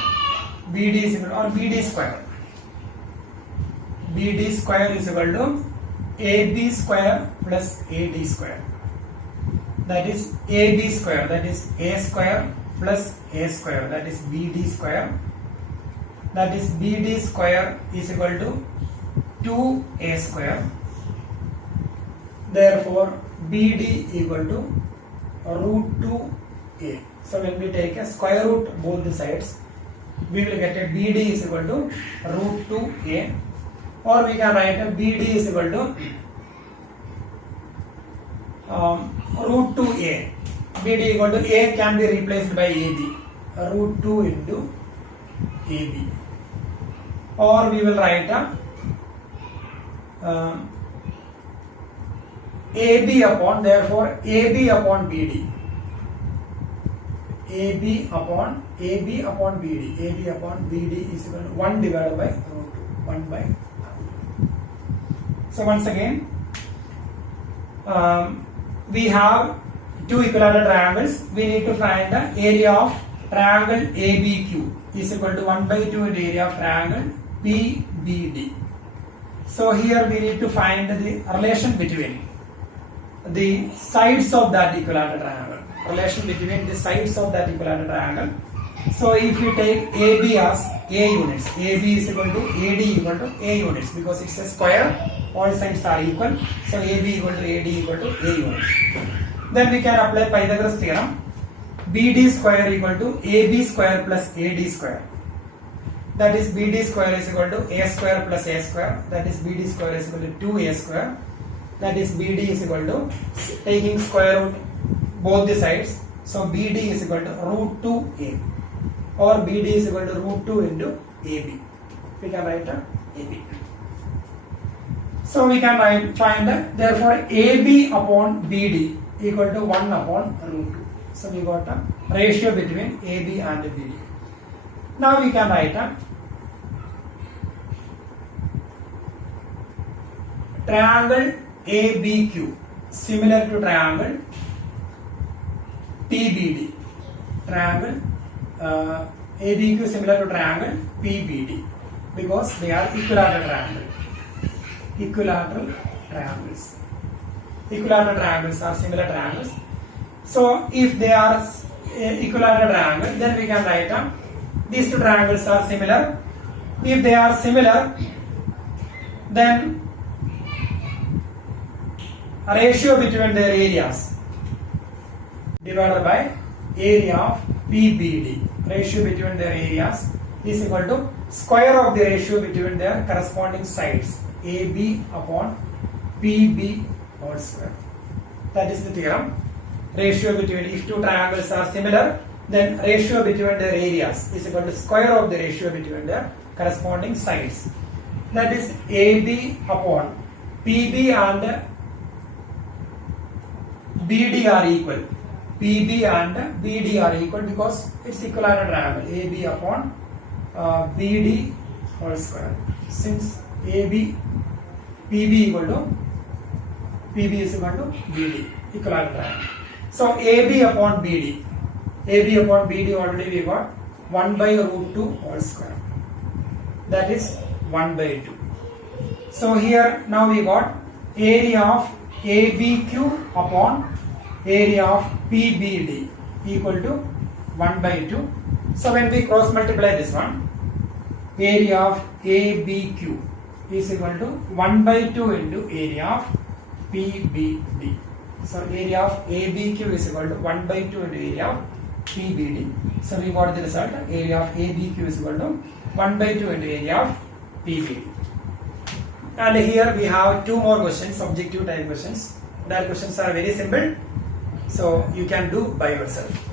BD is equal to, or BD square. BD square is equal to AB square plus AD square. That is AB square, that is A square plus A square, that is BD square. That is BD square is equal to 2A square. Therefore, BD equal to root 2A. So when we take a square root both the sides, we will get a BD is equal to root 2A. Or we can write a BD is equal to root 2A. BD equal to A can be replaced by AB. Root 2 into AB. Or we will write a AB upon, therefore AB upon BD. AB upon BD. AB upon BD is equal to 1 divided by root 2. 1 by root 2. So once again, we have two equilateral triangles. We need to find the area of triangle ABQ is equal to 1 by 2 into area of triangle PBD. So here we need to find the relation between the sides of that equilateral triangle. Relation between the sides of that equilateral triangle. So if we take AB as A units, AB is equal to AD equal to A units because it's a square, all sides are equal. So AB equal to AD equal to A units. Then we can apply Pythagoras theorem. BD square equal to AB square plus AD square. that is BD square is equal to A square plus A square, that is BD square is equal to 2A square, that is BD is equal to, taking square root both the sides, so BD is equal to root 2A, or BD is equal to root 2 into AB. We can write AB. So we can find that therefore AB upon BD equal to 1 upon root 2. So we got a ratio between AB and BD. Now we can write a triangle ABQ similar to triangle PBD. Triangle ABQ similar to triangle PBD because they are equilateral triangle. Equilateral triangles. Equilateral triangles are similar triangles. So if they are equilateral triangle, then we can write these two triangles are similar. If they are similar, then a ratio between their areas divided by area of PBD. Ratio between their areas is equal to square of the ratio between their corresponding sides, AB upon PB whole square. That is the theorem. Ratio between, if two triangles are similar, then ratio between their areas is equal to square of the ratio between their corresponding sides. That is AB upon PB and BD are equal. PB and BD are equal because it's equilateral triangle. AB upon BD whole square. Since PB equal to PB is equal to BD, equilateral triangle. So AB upon BD. AB upon BD already we got 1 by root 2 whole square. That is 1 by 2. So here now we got area of ABQ upon area of PBD equal to 1 by 2. So when we cross multiply this one, area of ABQ is equal to 1 by 2 into area of PBD. So area of ABQ is equal to 1 by 2 into area of PBD. So we got the result, area of ABQ is equal to 1 by 2 into area of PBD. And here we have two more questions, objective type questions. That questions are very simple, so you can do by yourself.